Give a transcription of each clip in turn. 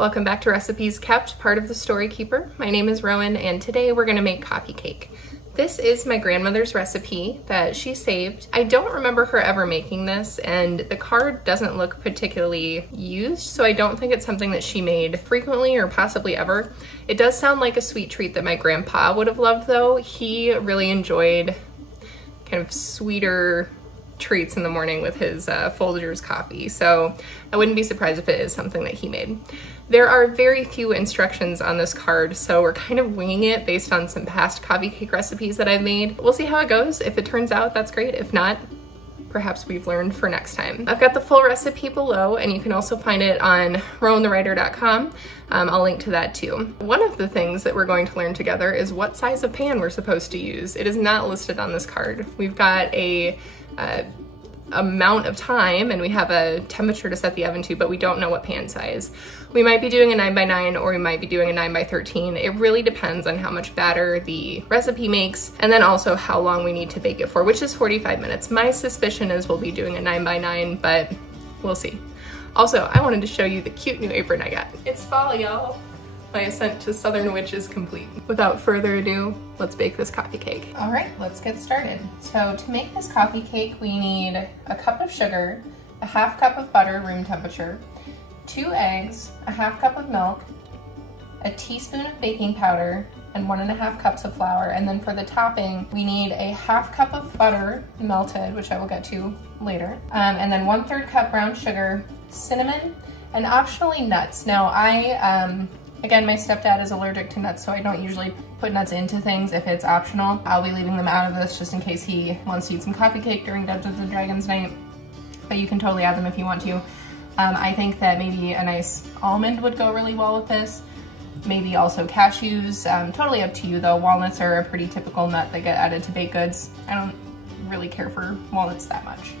Welcome back to Recipes Kept, part of the Story Keeper. My name is Rowan and today we're gonna make coffee cake. This is my grandmother's recipe that she saved. I don't remember her ever making this and the card doesn't look particularly used, so I don't think it's something that she made frequently or possibly ever. It does sound like a sweet treat that my grandpa would have loved though. He really enjoyed kind of sweeter treats in the morning with his Folgers coffee, so I wouldn't be surprised if it is something that he made. There are very few instructions on this card, so we're kind of winging it based on some past coffee cake recipes that I've made. We'll see how it goes. If it turns out, that's great. If not, perhaps we've learned for next time. I've got the full recipe below, and you can also find it on rowanthewriter.com. I'll link to that too. One of the things that we're going to learn together is what size of pan we're supposed to use. It is not listed on this card. We've got a amount of time and we have a temperature to set the oven to, but we don't know what pan size. We might be doing a 9x9 or we might be doing a 9x13. It really depends on how much batter the recipe makes and then also how long we need to bake it for, which is 45 minutes. My suspicion is we'll be doing a 9x9, but we'll see. Also, I wanted to show you the cute new apron I got. It's fall, y'all. My ascent to Southern Witch is complete. Without further ado, let's bake this coffee cake. All right, let's get started. So to make this coffee cake, we need a cup of sugar, a half cup of butter, room temperature, 2 eggs, a half cup of milk, a teaspoon of baking powder, and 1.5 cups of flour. And then for the topping, we need a half cup of butter melted, which I will get to later, and then 1/3 cup brown sugar, cinnamon, and optionally nuts. Now again, my stepdad is allergic to nuts, so I don't usually put nuts into things if it's optional. I'll be leaving them out of this just in case he wants to eat some coffee cake during Dungeons and Dragons night, but you can totally add them if you want to. I think that maybe a nice almond would go really well with this. Maybe also cashews, totally up to you though. Walnuts are a pretty typical nut that get added to baked goods. I don't really care for walnuts that much.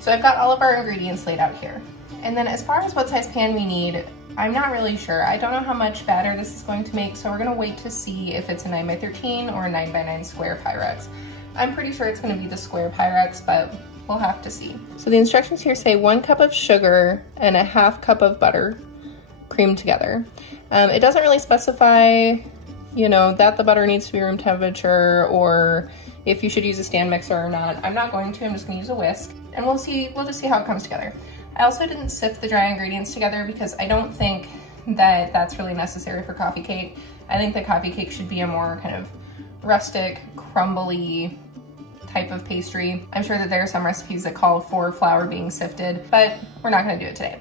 So I've got all of our ingredients laid out here. And then as far as what size pan we need, I'm not really sure. I don't know how much batter this is going to make, so we're gonna wait to see if it's a 9x13 or a 9x9 square Pyrex. I'm pretty sure it's gonna be the square Pyrex, but we'll have to see. So the instructions here say 1 cup of sugar and a half cup of butter creamed together. It doesn't really specify, you know, that the butter needs to be room temperature or if you should use a stand mixer or not. I'm not going to, I'm just gonna use a whisk, and we'll just see how it comes together. I also didn't sift the dry ingredients together because I don't think that that's really necessary for coffee cake. I think that coffee cake should be a more kind of rustic, crumbly type of pastry. I'm sure that there are some recipes that call for flour being sifted, but we're not gonna do it today.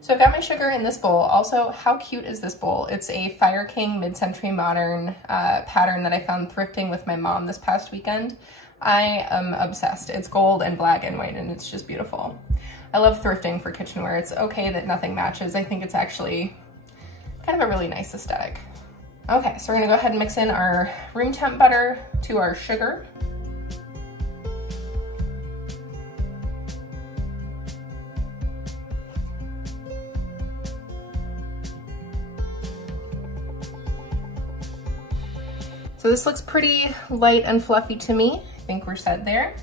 So I've got my sugar in this bowl. Also, how cute is this bowl? It's a Fire King mid-century modern pattern that I found thrifting with my mom this past weekend. I am obsessed. It's gold and black and white and it's just beautiful. I love thrifting for kitchenware. It's okay that nothing matches. I think it's actually kind of a really nice aesthetic. Okay, so we're gonna go ahead and mix in our room temp butter to our sugar. So this looks pretty light and fluffy to me. I think we're set there.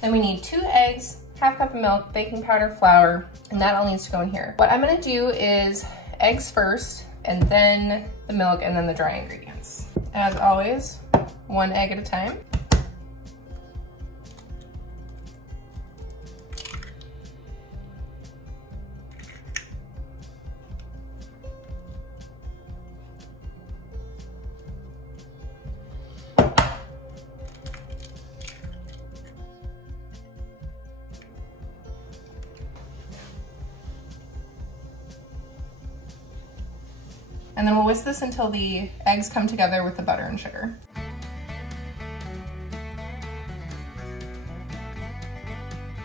Then we need 2 eggs, half cup of milk, baking powder, flour, and that all needs to go in here. What I'm gonna do is eggs first, and then the milk, and then the dry ingredients. As always, 1 egg at a time. And then we'll whisk this until the eggs come together with the butter and sugar.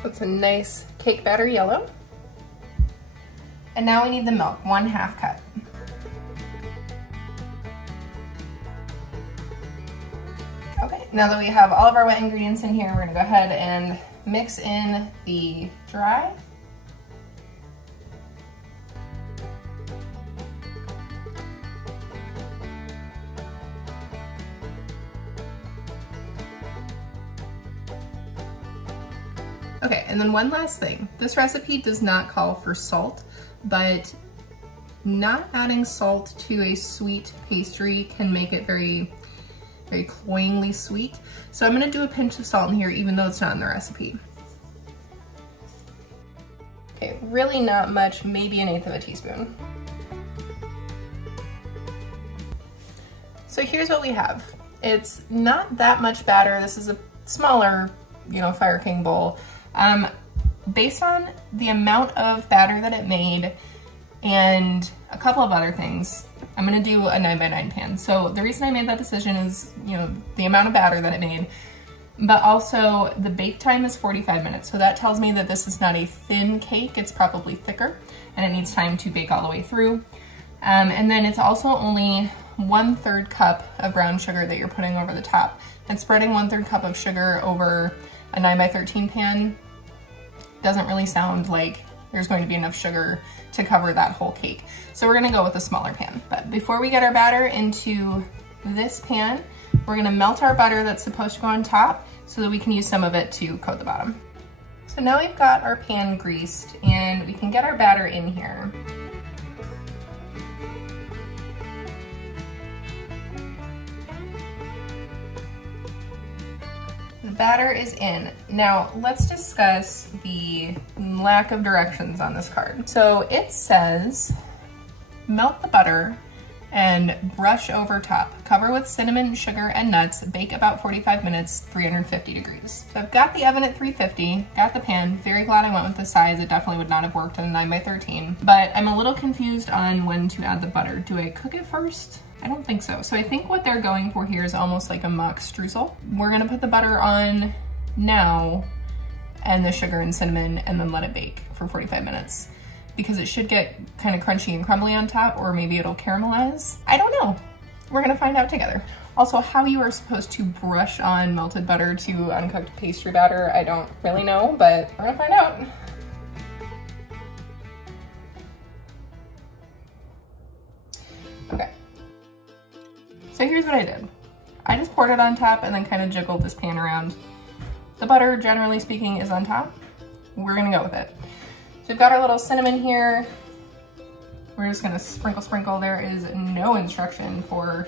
So it's a nice cake batter yellow. And now we need the milk, 1/2 cup. Okay, now that we have all of our wet ingredients in here, we're gonna go ahead and mix in the dry. Okay, and then one last thing. This recipe does not call for salt, but not adding salt to a sweet pastry can make it very cloyingly sweet. So I'm gonna do a pinch of salt in here even though it's not in the recipe. Okay, really not much, maybe 1/8 of a teaspoon. So here's what we have. It's not that much batter. This is a smaller, Fire King bowl. Based on the amount of batter that it made and a couple of other things, I'm gonna do a 9x9 pan. So the reason I made that decision is, the amount of batter that it made, but also the bake time is 45 minutes. So that tells me that this is not a thin cake, it's probably thicker and it needs time to bake all the way through. And then it's also only 1/3 cup of brown sugar that you're putting over the top. And spreading 1/3 cup of sugar over a 9x13 pan doesn't really sound like there's going to be enough sugar to cover that whole cake. So we're gonna go with a smaller pan. But before we get our batter into this pan, we're gonna melt our butter that's supposed to go on top so that we can use some of it to coat the bottom. So now we've got our pan greased and we can get our batter in here. The batter is in. Now let's discuss the lack of directions on this card. So it says, melt the butter and brush over top. Cover with cinnamon, sugar, and nuts. Bake about 45 minutes, 350 degrees. So I've got the oven at 350, got the pan. Very glad I went with the size. It definitely would not have worked in a 9x13. But I'm a little confused on when to add the butter. Do I cook it first? I don't think so. So I think what they're going for here is almost like a mock streusel. We're gonna put the butter on now and the sugar and cinnamon and then let it bake for 45 minutes because it should get kind of crunchy and crumbly on top, or maybe it'll caramelize. I don't know. We're gonna find out together. Also, how you are supposed to brush on melted butter to uncooked pastry batter, I don't really know, but we're gonna find out. Okay. So here's what I did. I just poured it on top and then kind of jiggled this pan around. The butter, generally speaking, is on top. We're gonna go with it. So we've got our little cinnamon here. We're just gonna sprinkle. There is no instruction for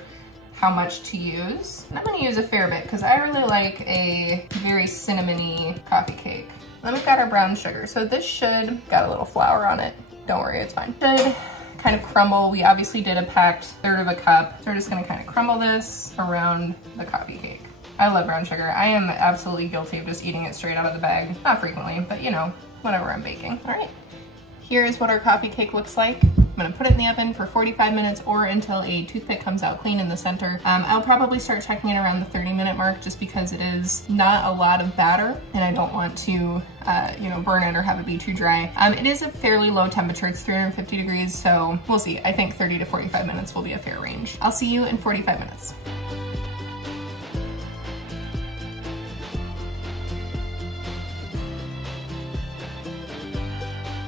how much to use. I'm gonna use a fair bit because I really like a very cinnamony coffee cake. Then we've got our brown sugar. So this should, got a little flour on it. Don't worry, it's fine. Should kind of crumble. We obviously did a packed 1/3 of a cup. So we're just gonna kind of crumble this around the coffee cake. I love brown sugar. I am absolutely guilty of just eating it straight out of the bag. Not frequently, but whenever I'm baking. All right, here's what our coffee cake looks like. I'm gonna put it in the oven for 45 minutes or until a toothpick comes out clean in the center. I'll probably start checking it around the 30-minute mark just because it is not a lot of batter and I don't want to burn it or have it be too dry. It is a fairly low temperature. It's 350 degrees, so we'll see. I think 30 to 45 minutes will be a fair range. I'll see you in 45 minutes.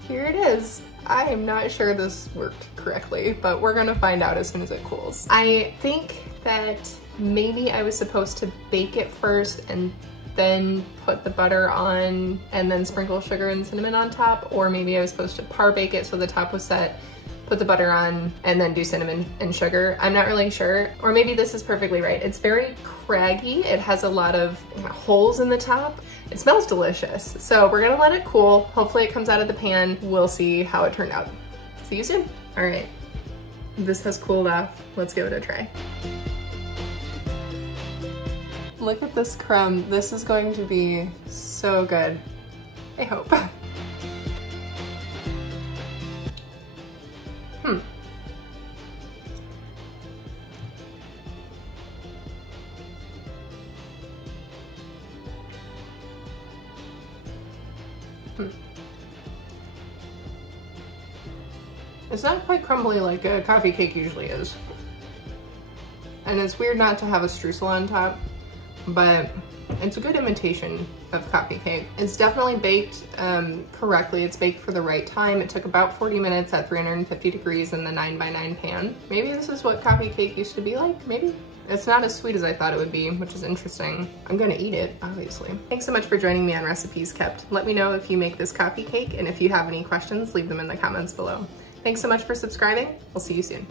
Here it is. I am not sure this worked correctly, but we're gonna find out as soon as it cools. I think that maybe I was supposed to bake it first and then put the butter on and then sprinkle sugar and cinnamon on top, or maybe I was supposed to par bake it so the top was set, put the butter on, and then do cinnamon and sugar. I'm not really sure. Or maybe this is perfectly right. It's very craggy. It has a lot of holes in the top. It smells delicious. So we're gonna let it cool. Hopefully it comes out of the pan. We'll see how it turned out. See you soon. All right, this has cooled off. Let's give it a try. Look at this crumb. This is going to be so good. I hope. It's not quite crumbly like a coffee cake usually is. And it's weird not to have a streusel on top, but it's a good imitation of coffee cake. It's definitely baked correctly. It's baked for the right time. It took about 40 minutes at 350 degrees in the 9x9 pan. Maybe this is what coffee cake used to be like, maybe? It's not as sweet as I thought it would be, which is interesting. I'm gonna eat it, obviously. Thanks so much for joining me on Recipes Kept. Let me know if you make this coffee cake, and if you have any questions, leave them in the comments below. Thanks so much for subscribing. We'll see you soon.